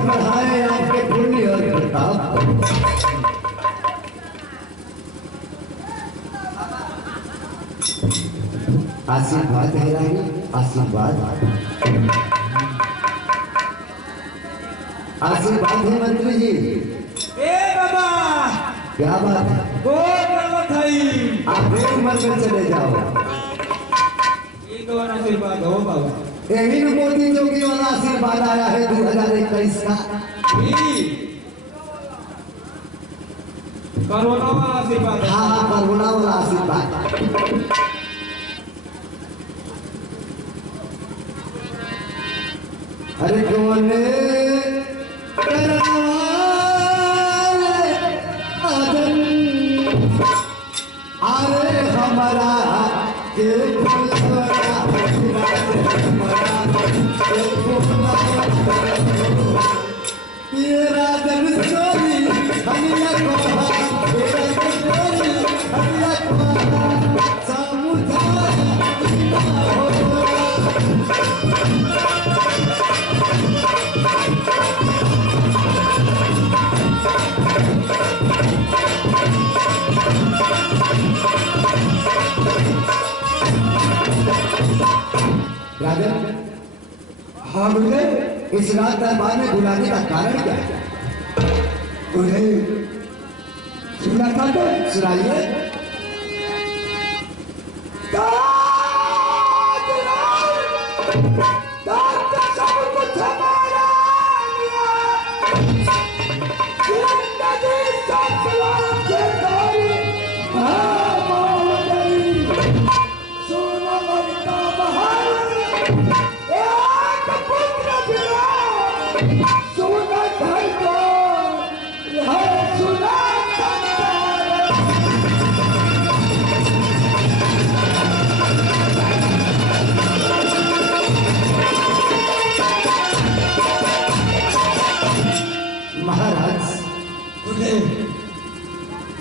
बढ़ाए आपके पुण्य और प्रताप। आशीर्वाद है रानी, आशीर्वाद आशीर्वाद है मंत्री जी। ए बाबा क्या बात है? आप एक मत में चले जाओ। आशीर्वाद हो बाबा। यही मोदी जोगी वाला आशीर्वाद आया है 2021 का। कोरोना वाला आशीर्वाद। हाँ, कोरोना वाला आशीर्वाद। अरे कौन अरे हमारा के हाँ मुझे इस रात दरबार में बुलाने का कारण क्या है? उन्हें सुना था तो सुनाइए।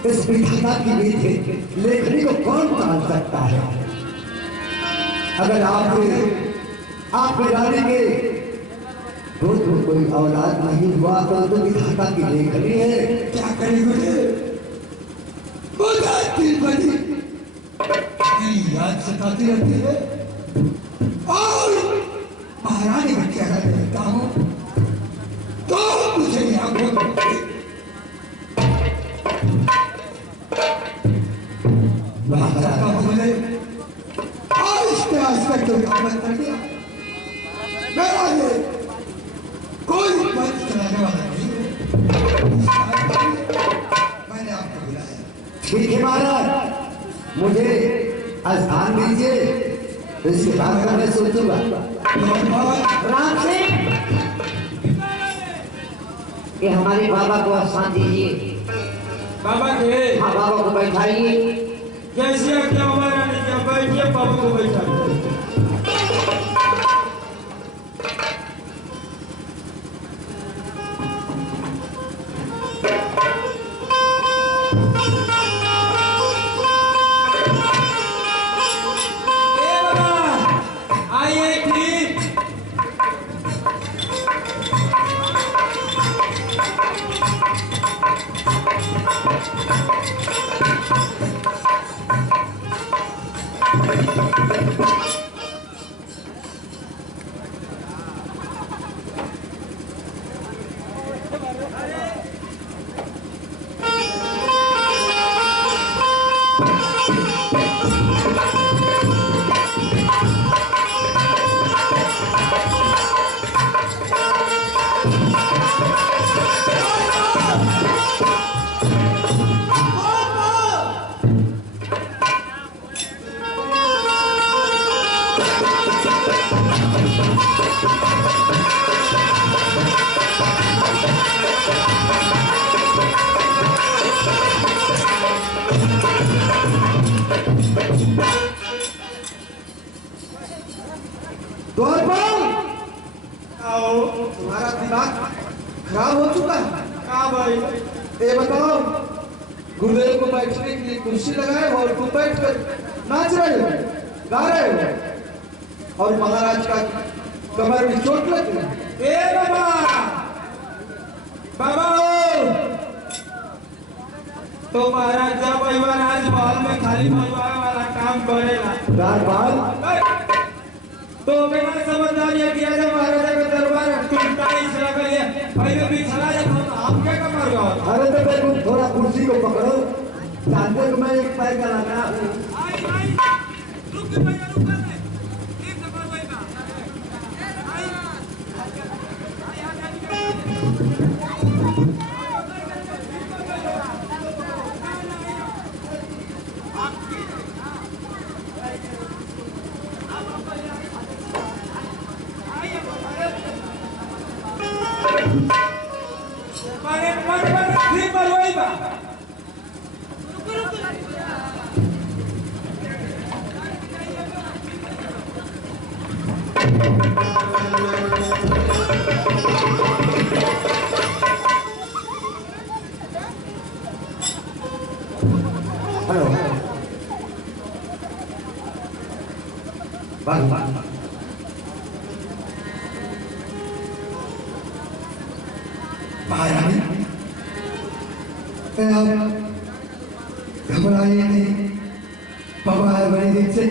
इस विधाता की नीति लेखनी को कौन टाल सकता है? अगर आपके रानी के दूध में कोई औलाद नहीं हुआ तो विधाता की लेखनी है। क्या करेंगे? याद सताती रहती है और महारानी का चेहरा देखता हूँ तो मुझे यहाँ कर दिया। मेरा ये कोई पद चलाने वाला नहीं है। मैंने आपको बुलाया। ठीक है महाराज, मुझे स्थान दीजिए, इसके बाद का मैं सोचूंगा। राम सिंह, ये हमारे बाबा को स्थान दीजिए। बाबा के? हाँ, बाबा को बैठाइए। कैसे क्या हमारा नहीं क्या बैठिए, बाबा को बैठाइए। द्वारपाल, आओ। तुम्हारा दिमाग खराब हो चुका है। हाँ भाई। ये बताओ, गुरुदेव को बैठने के लिए कुर्सी लगाए हो और तुम बैठ कर नाच रहे हो, गा रहे हो, और महाराज का कमर में चोट लगी है। ए बाबा, बाबा हो। तो महाराज जब परिवार आज बाल में खाली परिवार वाला काम करेगा। द्वारपाल, तो बिना समझदारी किया जाए महाराजा का दरबार टूटता इसलिए करिए पहले भी चला जाए तो आप क्या कमर गए। अरे तो मैं तुम थोड़ा कुर्सी को पकड़ो, जानते हो मैं एक पैर का लगा हूँ। आई आई रुक भैया रुक ले एक नंबर भाई का आई मारे ठीक पर वही बा हेलो, महारानी, घबराइए नहीं, बाबा है बड़ी दिन से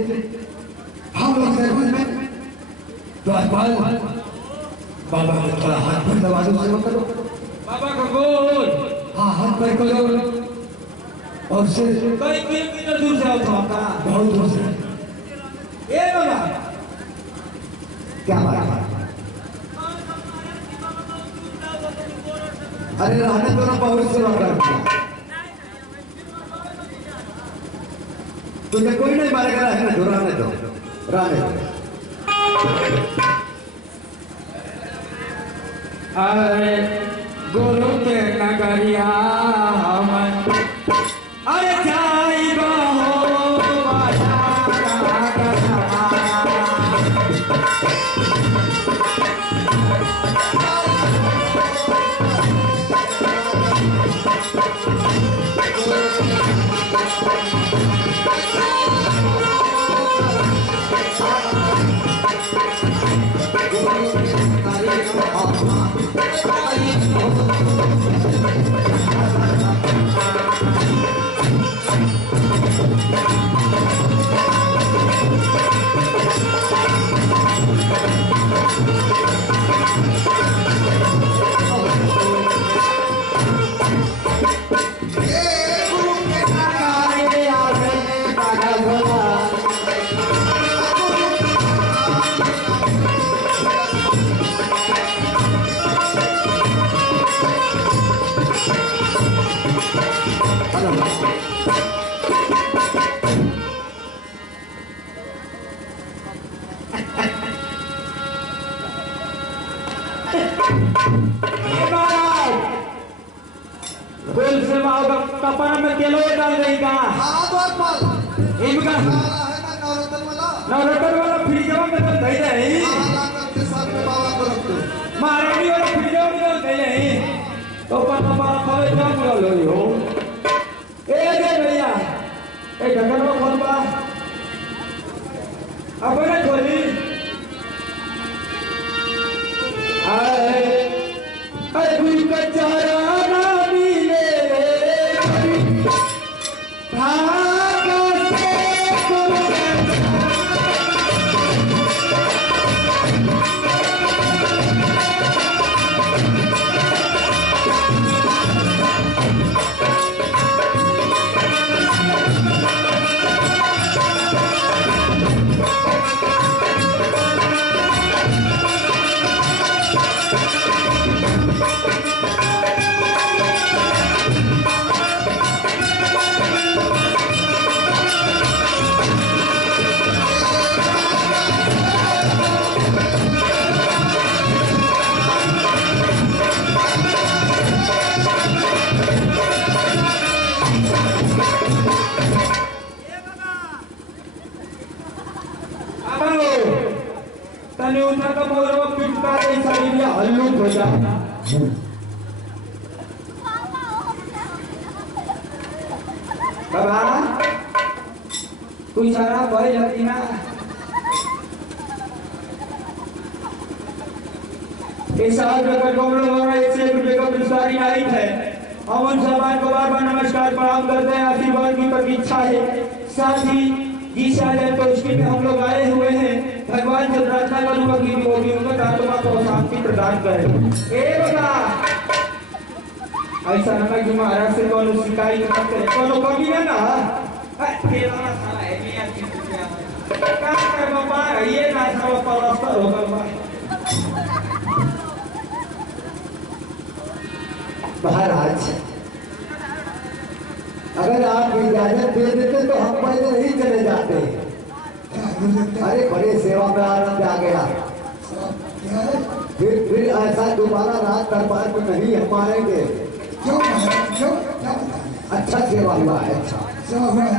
हम लोग सरपंच में। द्वारपाल, बाबा को थोड़ा हाथ पर दबा दो, सेवा करो। बाबा का गोल हाँ, हाथ पर करो और से कई किलोमीटर दूर से आता था। बहुत दूर से। ए बाबा क्या बात है? अरे रहने दो ना, बहुत सेवा करते हैं। तुझे कोई नहीं मारेगा, रहने दो, रहने दो, रहने दो। अरे गुरु के नगरिया हम अरे जाइबा हो बाजा का गोल से कपड़ा में तेलो डाल रही का इनका नवरत्न वाला फ्रीजर में तो दे रही महारानी वाला फ्रीजर में तो दे रही तो पर हमारा फल जाम लो हो ए दे भैया ए ढक्कन में खोल पा अब ना खोली अरे गुरु का चारा मिले भागा से तने उठा का मोरवा पिटका दे सारी ये हल्लू हो जा बाबा तू इशारा भाई लगती ना इस साल जगह कमलों वाला 1 रुपए का पुरस्कार आई है हम उन समान को बार बार नमस्कार प्रणाम करते हैं आशीर्वाद की प्रतीक्षा है साथ ही जिस आदर तो उसके में हम लोग आए हुए हैं भगवान से प्रार्थना करूंगा कि वो भी उनका आत्मा को शांति प्रदान करे ए बाबा ऐसा ना कि महाराज से कोनो शिकायत न करे कोनो कमी है ना तेरा साला है नहीं आती क्या कर बाबा ये ना सब पलस्तर हो गया महाराज अगर आप इजाजत दे देते तो हम पहले ही चले जाते। अरे बड़े सेवा में आनंद आ गया। फिर ऐसा दोबारा रात दरबार में नहीं हम आएंगे। क्यों क्यों क्या बताइए? अच्छा सेवा हुआ है। अच्छा सेवा हुआ है।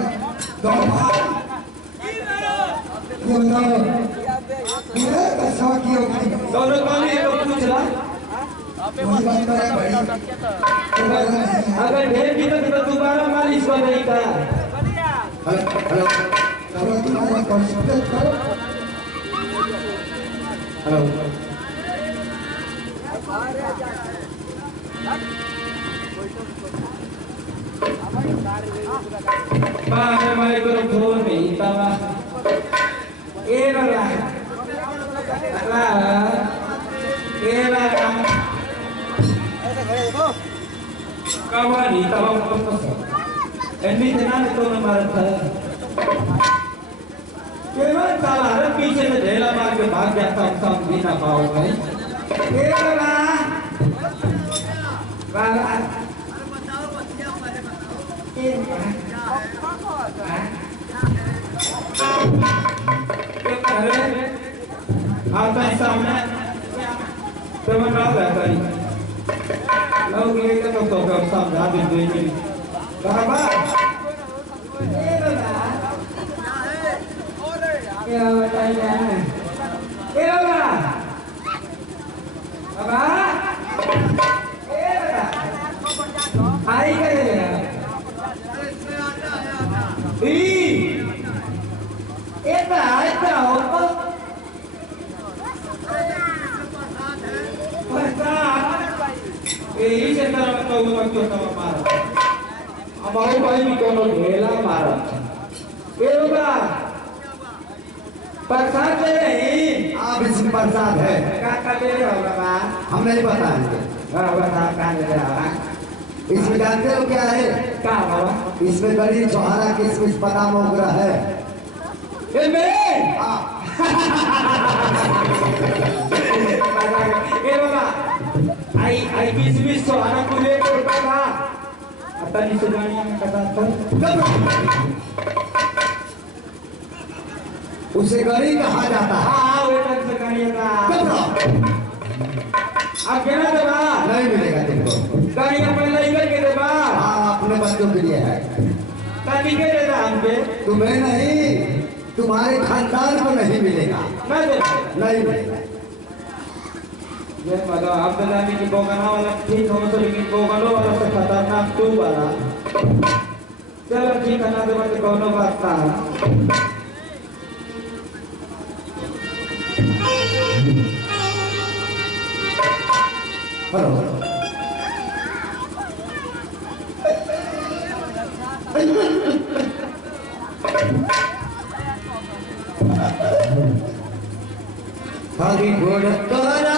सेवा की होगी दोनों कौन है तो पूछ रहा अगर ढेर की तो दोबारा मालिश कर नहीं का हेलो करो तुम्हारा कॉन्सेप्ट करो हेलो बाहर मारे करो फोन में तवा ए वाला ए वाला कवानी तवा एनी जना ने तो न मारा था केवल साला हर पीछे से ढेला मार के भाग जाता हूँ समझ ना पाओ भाई ए वाला वाला आता है सामने तो मैं कहा बैठा ही लोग लेकर तो कब समझा देंगे बराबर क्या बताइए ये बाबा बाबा ये बाबा आई करे हमारे भाई भी कोनो ढेला मारा प्रसाद ले रही आप इसमें प्रसाद है का ले रहे हो बाबा हम नहीं बताएंगे। बता कहाँ ले रहा इसमें जानते हो क्या है? क्या बाबा इसमें गली छोहारा किसमिस बादाम मोगरा है। ये मेरे ए बाबा आई किसमिस तो आना कुले को बाबा आता नहीं सुनानिया में कथा तो उसे गली कहा जाता है। हाँ वो तक सुनानिया का आप कहना दे बा नहीं मिलेगा तुमको। गाड़ी का पहले ही करके दे बा हाँ अपने बच्चों के लिए है। ताकि के दे रहा हमके तुम्हें नहीं तुम्हारे खानदान को नहीं मिलेगा। ना दे नहीं मिलेगा। ये मतलब आप बताने की बोगना वाला ठीक हो तो लेकिन बोगनो वाला से खतरनाक तू वाला चलो ठीक है ना दे मत कोनो बात ना हेलो हरि गुण तोरा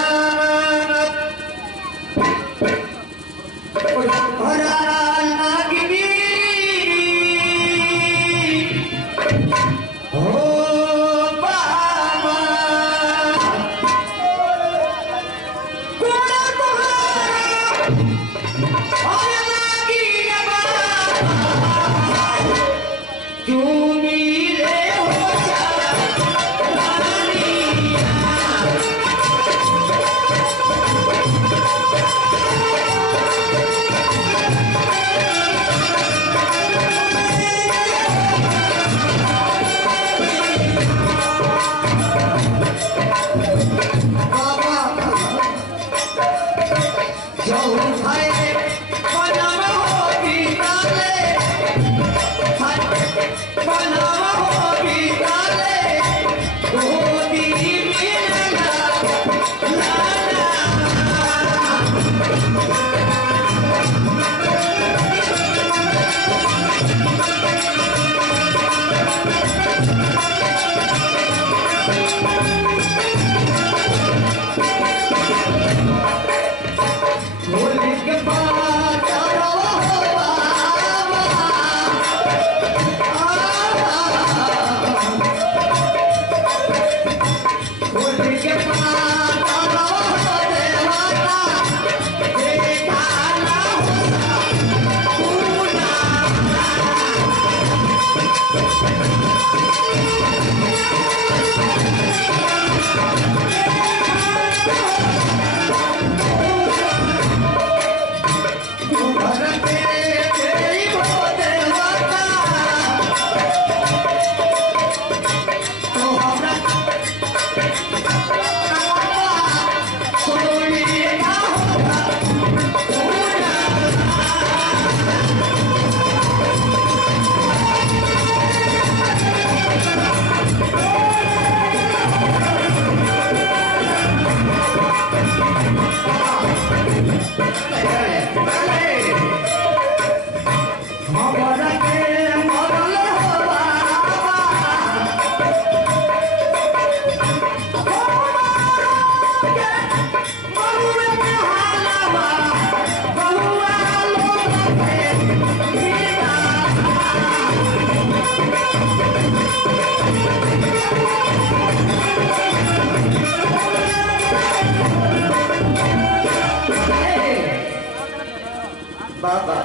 बाबा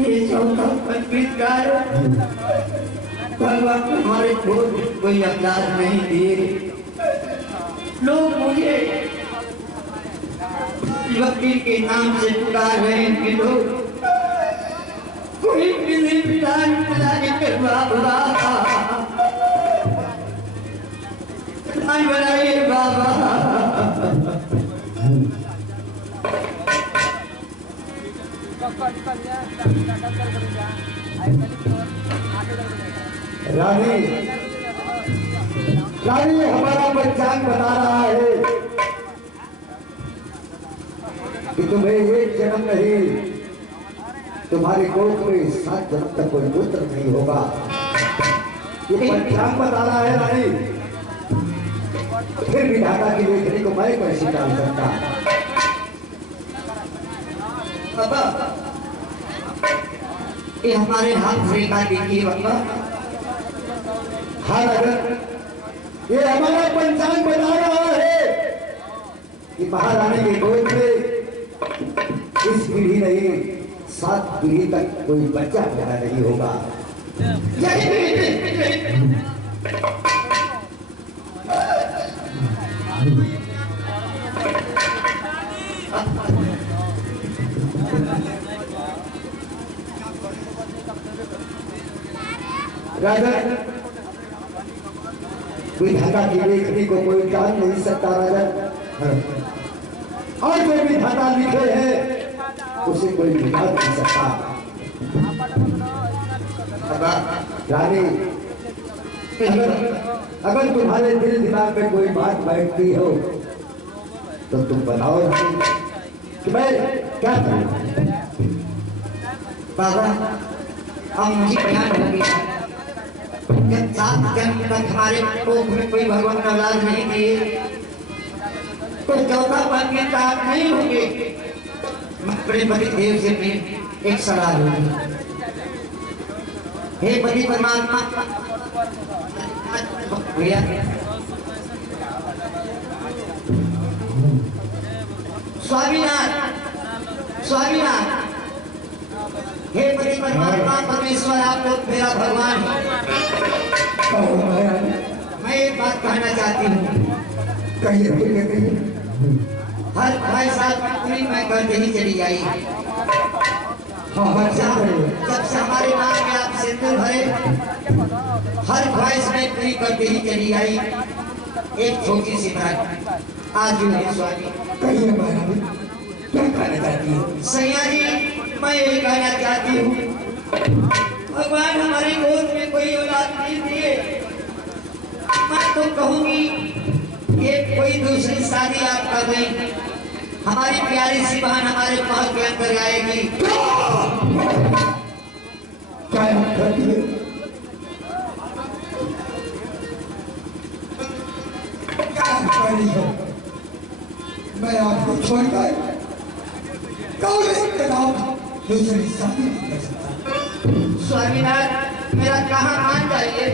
ये चौथा पंडित गाय भगवान हमारे कोई अवतार नहीं दिए। लोग मुझे वकील के नाम से पुकार रहे हैं कि लोग कोई विधि विधान के बाबा बनाइए बाबा। रानी रानी हमारा पंचांग बता रहा है कि तुम्हें एक जन्म नहीं, तुम्हारे कोख में 7 जन्म तक कोई पुत्र नहीं होगा। ये पंचांग बता रहा है रानी। फिर भी धाता की लेखनी को मैं कैसे डाल सकता। बाबा ये हमारे हाथ से का देखिए बाबा। हाँ अगर ये हमारा पंचांग बता रहा है कि महारानी के गोद में इस पीढ़ी नहीं 7 पीढ़ी तक कोई बच्चा पैदा नहीं होगा। राजा विधाता की लेखनी को कोई जान नहीं सकता राजा। और जो विधाता लिखे हैं उसे कोई मिटा नहीं सकता। रानी अगर तुम्हारे दिल दिमाग में कोई बात बैठती हो तो तुम बताओ कि मैं क्या करूं। बाबा हम मुझे बयान हो गया जब 7 जन्म तक हमारे कोख में कोई भगवान का लाज नहीं दिए तो चौथा पन के काम नहीं होंगे। मैं अपने पति देव से भी एक सलाह लूंगी। हे पति परमात्मा भैया स्वामीनाथ स्वामीनाथ हे पति परमात्मा परमेश्वर आप लोग मेरा भगवान है। मैं एक बात कहना चाहती हूँ। कहिए हर भाई साहब पूरी मैं करते ही चली आई। जब से हमारे नाम में आप सिंदूर भरे हर ख्वाहिश में पूरी करते ही चली आई। एक छोटी सी बात आज जो है स्वामी कहिए महारानी क्या कहना चाहती है। सैया जी मैं यही कहना चाहती हूँ भगवान हमारे गोद में कोई औलाद नहीं दिए, मैं तो कहूंगी ये कोई दूसरी शादी आप कर रही, हमारी प्यारी सी बहन हमारे महल के अंदर आएगी। क्या करती है? क्या कर रही हो? मैं आपको छोड़कर कौन के नाम दूसरी शादी नहीं कर सकता। स्वामीनाथ मेरा कहाँ मान जाइए,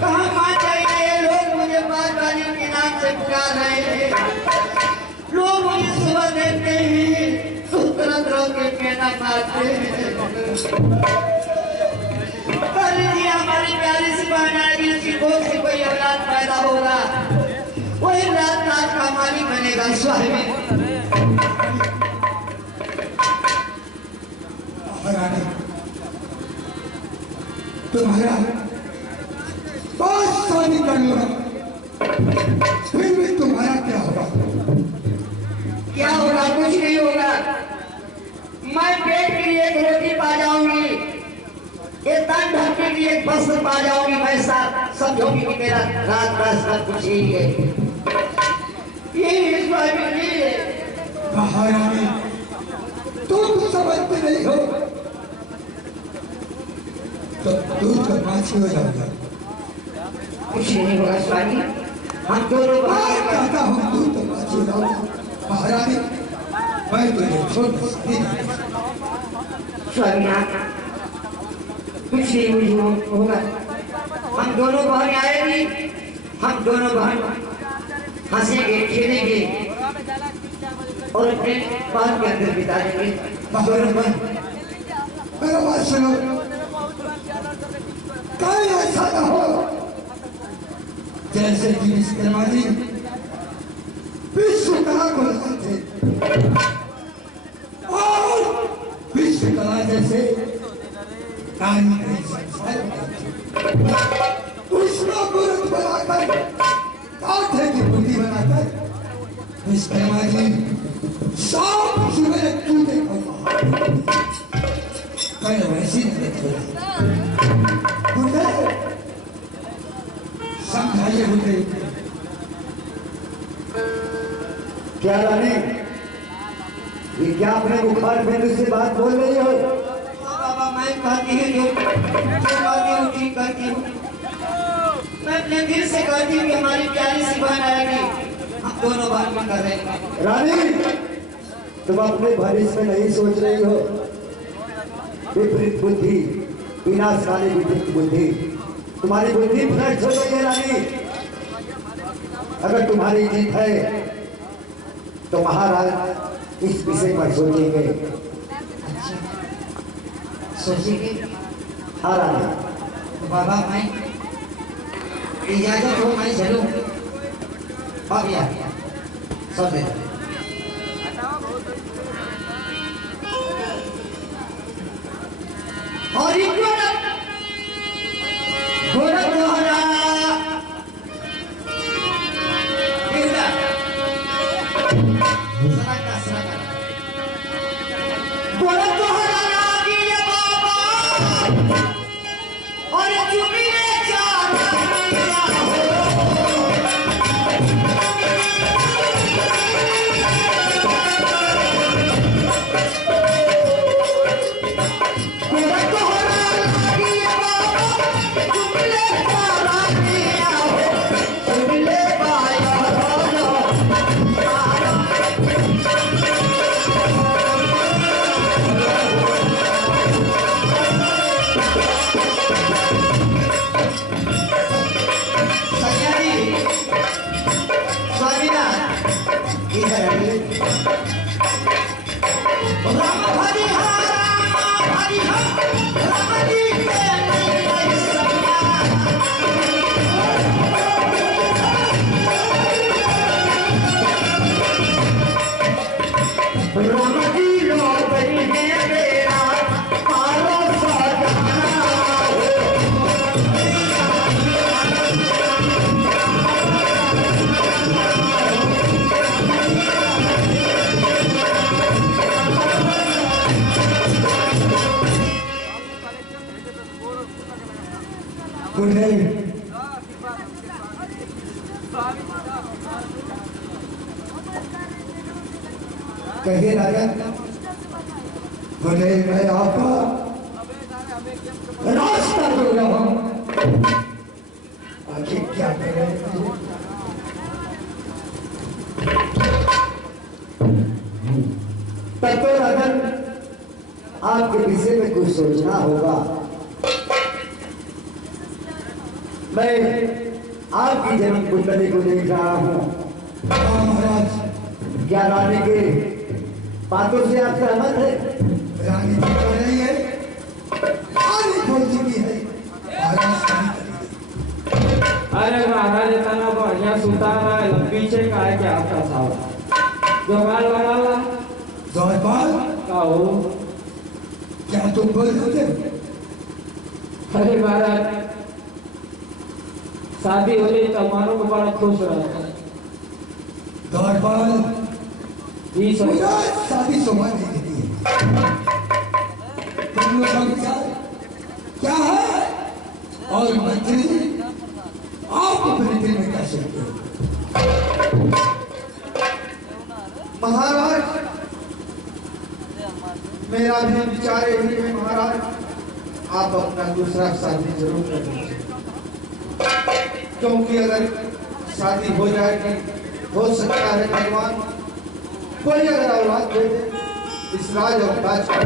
कहाँ मान जाइए, ये लोग मुझे बात वाली के नाम से पुकार रहे हैं, लोग मुझे सुबह देखते ही तुरंत रोक के कहना मारते हैं। कर लीजिए हमारी प्यारी सी बहन आएगी, उसकी गोद से कोई औलाद पैदा होगा, वही रात का मालिक बनेगा। स्वामी रानी, तुम्हारा बहुत शादी कर लूंगा, फिर भी तुम्हारा क्या होगा? क्या होगा? कुछ नहीं होगा, मैं पेट के लिए एक रोटी पा जाऊंगी, ये तन ढकने के लिए एक वस्त्र पा जाऊंगी, मैं साथ समझूंगी कि मेरा रात का सब कुछ यही है, यही स्वामी जी है। महारानी, तुम समझते नहीं हो तो दूध का माछी हो जाओगे। कुछ नहीं होगा स्वामी, हम दोनों मैं कहता हूँ दूध का माछी हो जाओगे। महारानी, मैं तुझे छोड़ सकती नहीं। स्वामी कुछ नहीं होगा, हम दोनों बहन आएगी, हम दोनों बहन हंसेंगे खेलेंगे और अपने बात के अंदर बिता देंगे। दोनों बहन मेरा बात सुनो, कहीं ऐसा न हो जैसे कि विश्वकर्माजी विश्वकला को लाए थे और विश्वकला जैसे उसका मूर्त बनाकर कांटे की मूर्ति बनाकर विश्वकर्माजी सांप सुबह टूटे कहीं वैसी नहीं समझाइए मुझे। क्या रानी, ये क्या अपने बुखार बिंदु से बात बोल रही हो? बाबा मैं कहती हूँ जो कहती हूँ ठीक करती हूँ, मैं अपने दिल से कहती हूँ कि हमारी प्यारी सी बहन आएगी, हम दोनों बात में कर रहे हैं। रानी, तुम अपने भविष्य में नहीं सोच रही हो? विपरीत बुद्धि, विनाशकारी विपरीत बुद्धि, तुम्हारी बुद्धि भ्रष्ट हो गई है रानी। अगर तुम्हारी जीत है तो महाराज इस विषय पर सोचेंगे। अच्छा सोचेंगे? हाँ रानी। तो बाबा मैं इजाजत हो, मैं चलूं? अब यार सब दे और गोरख दोहरा गोरख दोहरा किए बाबा और चुनिए बुढ़े कहिए राजा। बुढ़े मैं आपका रास्ता दो रहा हूं, आखिर क्या करें। तब तो राजन आपके विषय में कुछ सोचना होगा। मैं आपकी जन्म कुंडली को देख रहा हूँ। हाँ महाराज, क्या रानी के बातों से आप सहमत है? रानी जी तो नहीं है, रानी खोल चुकी है महाराज। अरे महाराज इतना बढ़िया सुल्तान है, पीछे का है क्या आपका साहब जवान वाला द्वारपाल का हो। क्या तुम बोल रहे थे? अरे महाराज शादी हो रही तो हमारों को बड़ा खुश रहता है। द्वारपाल जी सर। मुझे शादी शोभा नहीं देती है। तुम लोगों के साथ क्या है और मंत्री आप अपने दिल में क्या सोचते हो? महाराज मेरा भी विचार यही है महाराज, आप अपना दूसरा शादी जरूर कर लीजिए, क्योंकि अगर शादी हो जाएगी हो सकता है भगवान कोई अगर औलाद दे दे इस राज और काज का।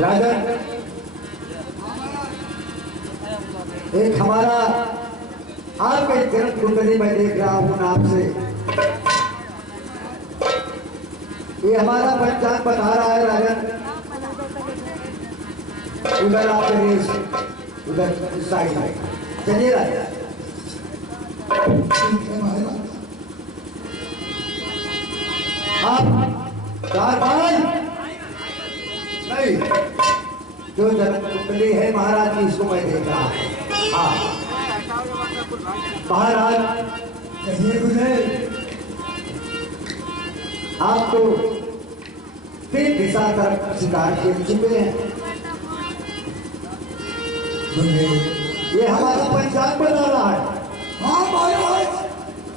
राजा एक हमारा आपके जन्म कुंडली में देख रहा हूँ नाम से, ये हमारा पंचांग बता रहा है राजन। उधर आप उधर साइड में चलिए राजा। ठीक है महाराज। आप चार भाई नहीं, जो जन्म कुंडली है महाराज की इसको मैं देख रहा हूँ। हाँ महाराज कहिए बुढ़े, आप तो 3 दिशा तरफ शिकार खेल चुके हैं। बुढ़े ये हमारा पंचांग बता रहा है। हाँ महाराज,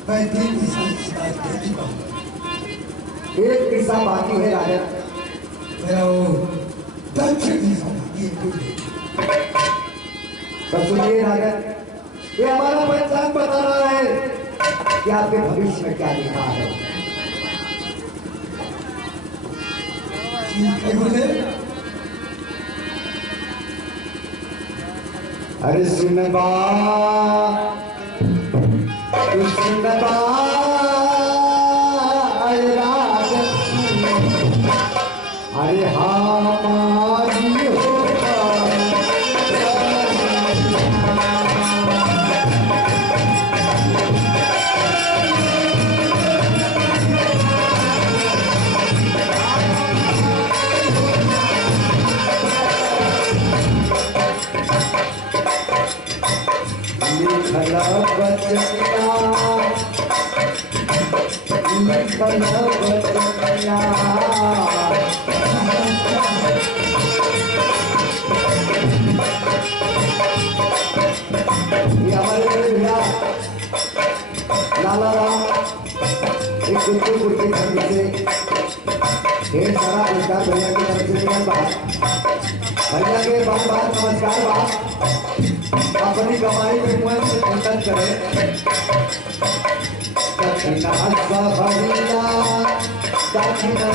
मैं 3 दिशा शिकार कर चुका हूँ। एक दिशा बाकी है राजा। मेरा वो दक्षिण दिशा बाकी है बुढ़े। तो सुनिए राजा, ये हमारा पंचांग बता रहा है कि आपके भविष्य में क्या लिखा है। ठीक है बुढ़े। अरे सुन बा तू सुन बा अरे हमारी होगा लाला राम एक कुत्तूपुर की धरती से ढेर सारा पुरस्कार भैया की तरफ से मिलल बा। भैया के बार बार नमस्कार बा। अपनी कमाई में मन से खर्च करे। दक्षिणा भैया दक्षिणा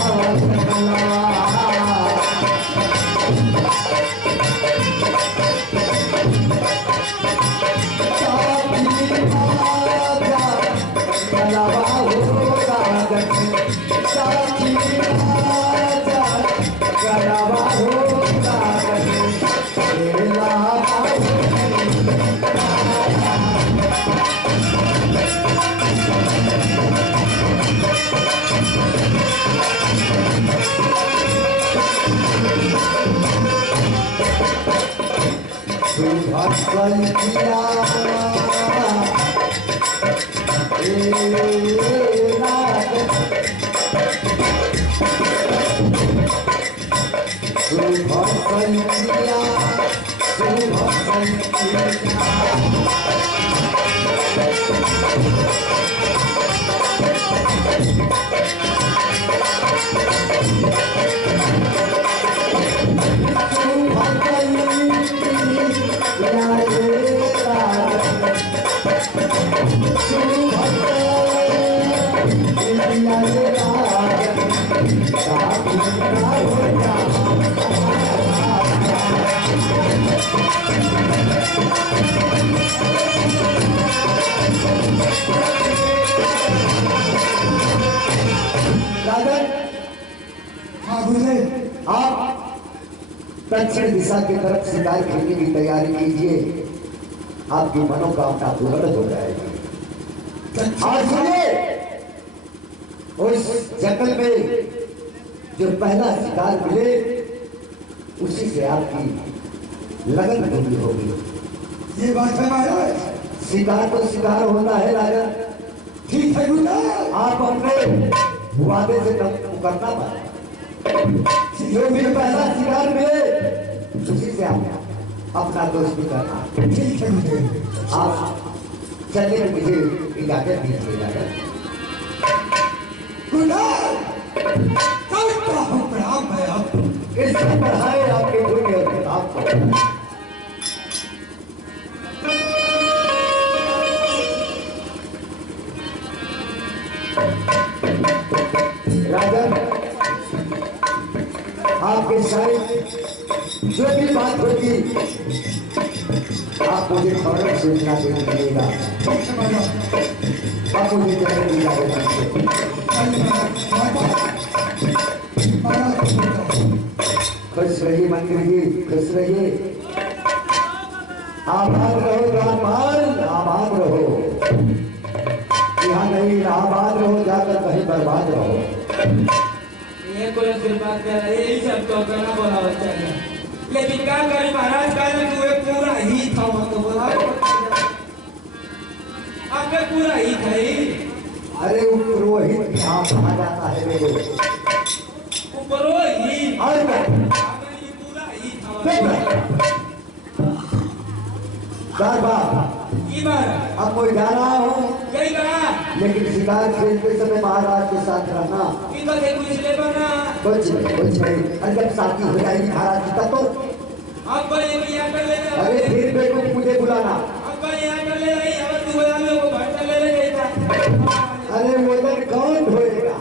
किया संख्या शुभ संख्या आप दक्षिण दिशा की तरफ शिकार खेलने की तैयारी कीजिए, आपकी मनोकामना पूर्ण हो जाएगी। और सुनिए, उस जंगल में जो पहला शिकार मिले उसी से आपकी लगन पूरी होगी। ये बात है महाराज। शिकार तो शिकार होता है राजा। ठीक है गुरु, आप अपने वादे से करना पाए। जो भी पहला शिकार मिले उसी से आप अपना दोस्ती करना। ठीक है गुरु, आप चलिए, मुझे इजाजत दीजिए। प्रणाम है आप। इससे पढ़ाए आपके गुरु के किताब को। राजन, आपके साथ जो भी बात होगी आप मुझे फौरन सूचना दे दीजिएगा। आप मुझे कहने की इजाजत खुश रहिए मंदिर जी, खुश रहिए। आबाद रहो राजपाल, आबाद रहो। यहाँ नहीं, आबाद रहो, जाकर कहीं बर्बाद रहो। ये कोई फिर बात कर रहे, यही सब तो करना बोला बच्चा है। लेकिन क्या करें महाराज, कहने तू एक पूरा ही था तो बोला आपके पूरा ही था ही। अरे वो पुरोहित यहाँ कहा जाता है मेरे पुरोहित और क्या? ये पूरा ही था। अब कोई जा रहा हूँ, यही कहा लेकिन शिकार खेलते समय महाराज के साथ रहना। कुछ नहीं। अरे जब साथी हो जाएगी महाराज जी का तो अरे फिर बेटू मुझे बुलाना। अरे वो तक कौन ढोएगा?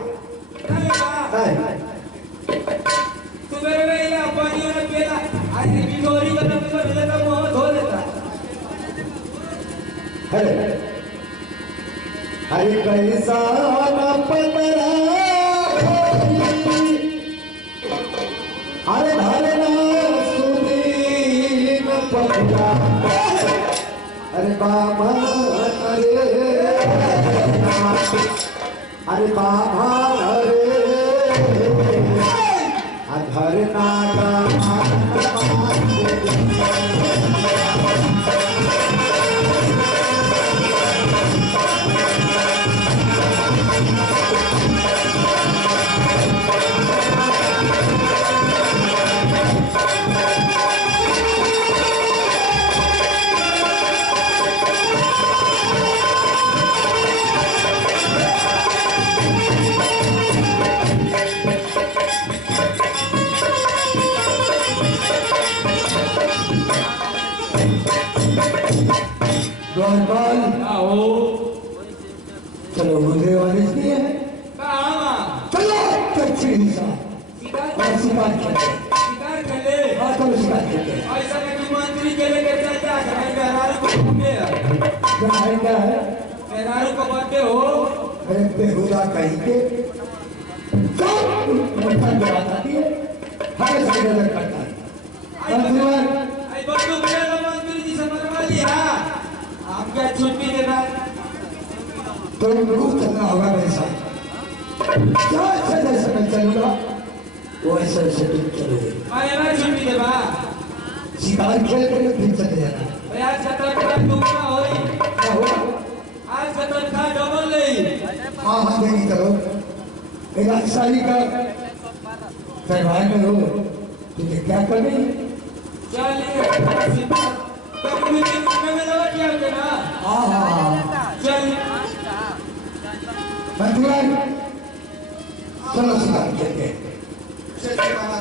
अरे कैसा न पतरा, अरे धरना सुदीन पतरा, अरे बाबा अरे बाबा धरना चलो मुझे वाले है चलो दक्षिण दिशा और शिकार खेले। हाँ चलो शिकार खेले। क्या है अरे बेहुदा कहीं के आती है, हमें सही नजर करता है। छुट्टी देना तो रूप चलना होगा मेरे साथ। क्या अच्छा जैसे मैं चलूंगा वो ऐसे ऐसे तुम चलोगे। छुट्टी दे बा शिकार खेल कर फिर चले जाना। आज क्या हुआ? आज डबल नहीं। हाँ देगी चलो। एक साली का त्योहार में हो तुझे क्या करनी है? चलिए कभी भी में लगा क्या होते ना। हाँ चलिए मंत्री चलो शिकार करके चलिए बाबा।